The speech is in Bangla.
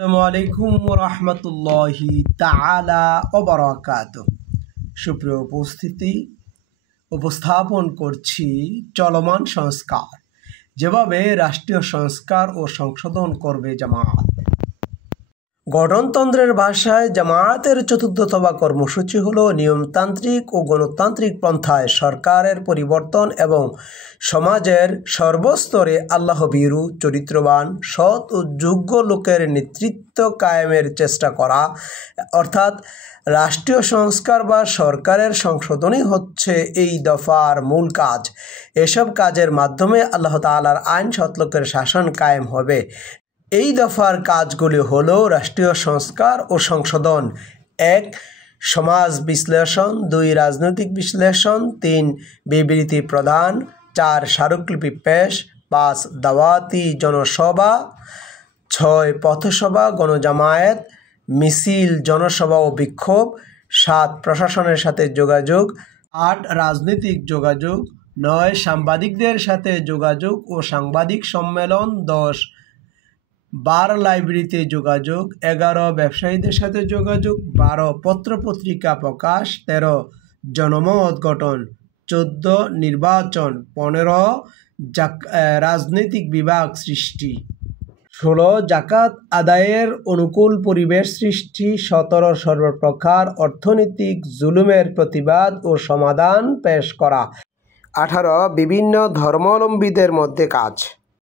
আসসালামু আলাইকুম ওয়া রাহমাতুল্লাহি তাআলা ওয়া বারাকাতুহু। সুপ্রিয় উপস্থিতি, উপস্থাপন করছি চলমান সংস্কার, যেভাবে রাষ্ট্রীয় সংস্কার ও সংশোধন করবে জামায়াত। গঠনতন্ত্রের ভাষায় জামায়াতের চতুর্থ দফা কর্মসূচি হলো নিয়মতান্ত্রিক ও গণতান্ত্রিক পন্থায় সরকারের পরিবর্তন এবং সমাজের সর্বস্তরে আল্লাহভীরু, চরিত্রবান, সৎ ও যোগ্য লোকের নেতৃত্ব কায়েমের চেষ্টা করা, অর্থাৎ রাষ্ট্রীয় সংস্কার বা সরকারের সংশোধনই হচ্ছে এই দফার মূল কাজ। এসব কাজের মাধ্যমে আল্লাহ তাআলার আইন সৎলোকের শাসন কায়েম হবে। এই দফার কাজগুলি হলো রাষ্ট্রীয় সংস্কার ও সংশোধন: ১. সমাজ বিশ্লেষণ, ২. রাজনৈতিক বিশ্লেষণ, ৩. বিবৃতি প্রদান, ৪. স্মারকলিপি পেশ, ৫. দাওয়াতি জনসভা, ৬. পথসভা, গণজামায়াত, মিছিল, জনসভা ও বিক্ষোভ, ৭. প্রশাসনের সাথে যোগাযোগ, ৮. রাজনৈতিক যোগাযোগ, ৯. সাংবাদিকদের সাথে যোগাযোগ ও সাংবাদিক সম্মেলন, ১০. বার লাইব্রেরিতে যোগাযোগ, ১১. ব্যবসায়ীদের সাথে যোগাযোগ, ১২. পত্রপত্রিকা প্রকাশ, ১৩. জনমত গঠন, ১৪. নির্বাচন, ১৫. রাজনৈতিক বিভাগ সৃষ্টি, ১৬. জাকাত আদায়ের অনুকূল পরিবেশ সৃষ্টি, ১৭. সর্বপ্রকার অর্থনৈতিক জুলুমের প্রতিবাদ ও সমাধান পেশ করা, ১৮. বিভিন্ন ধর্মাবলম্বীদের মধ্যে কাজ।